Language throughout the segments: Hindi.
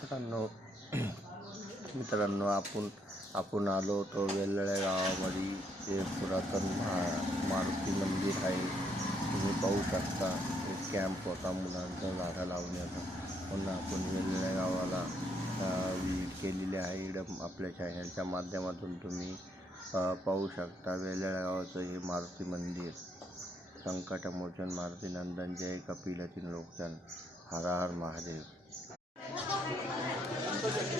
मित्रांनो मित्रांनो आपण आपण आलो तो वेल्लळ्या गावामध्ये जे पुरातन महा मारुती मंदिर आहे. तुम्ही पाहू शकता एक कॅम्प होता मुलांचा झाडं लावण्याचा. पुन्हा आपण वेल्लळ्या गावाला विजिट केलेली आहे. इकडं आपल्या चॅनलच्या माध्यमातून तुम्ही पाहू शकता वेल्लळ्या गावाचं हे मारुती मंदिर. संकटमोचन मारुती नंदन जय कपिलतीन लोकजन. हर हर महादेव. Thank you.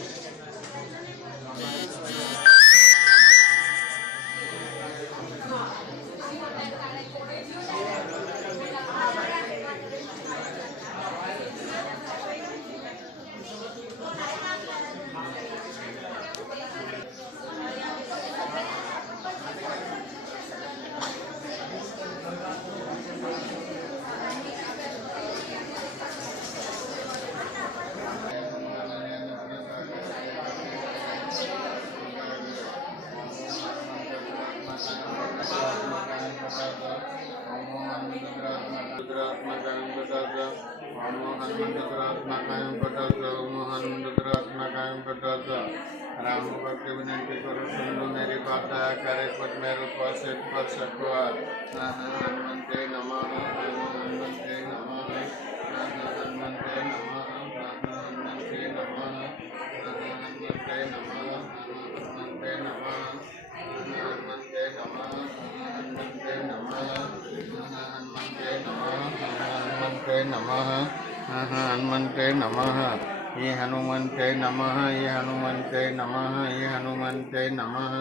नमो हनुमंतरात्मा कायम प्रकाश नमो हनुमंतरात्मा कायम प्रकाश राम भक्त विनती करो सुन मेरी बात दया करे पद मेरे पास एक पर सको हनुमंते नमः हनुमंते नमः நமக ஆஹ ஹனுமந்தே நமக ஏ ஹனுமந்தே நமக ஏ ஹனுமந்தே நமக ஏ ஹனுமந்தே நமக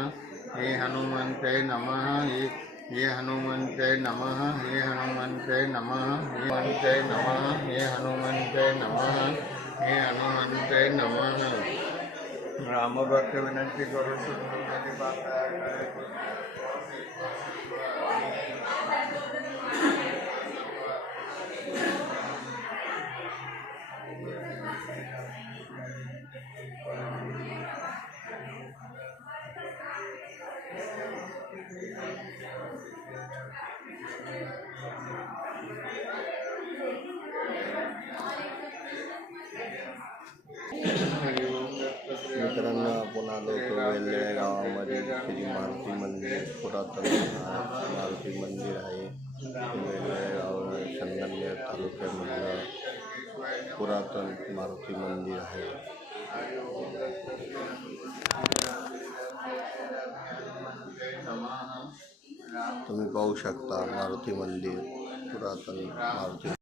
ஏ ஹனுமந்தே நமக ஏ ये हनुमते नमः ये हनुमते नमः ये हनुमते नमः ये हनुमते नमः ये हनुमते नमः राम भक्त विनती करो सुंदर की बात मित्रांनो आपण आलो होतो वेल्हे मंदिर पुरातन मारुती मंदिर आहे. पुरातन मारुती मंदिर आहे. तुम्ही पाहू शकता मारुती मंदिर पुरातन मारुती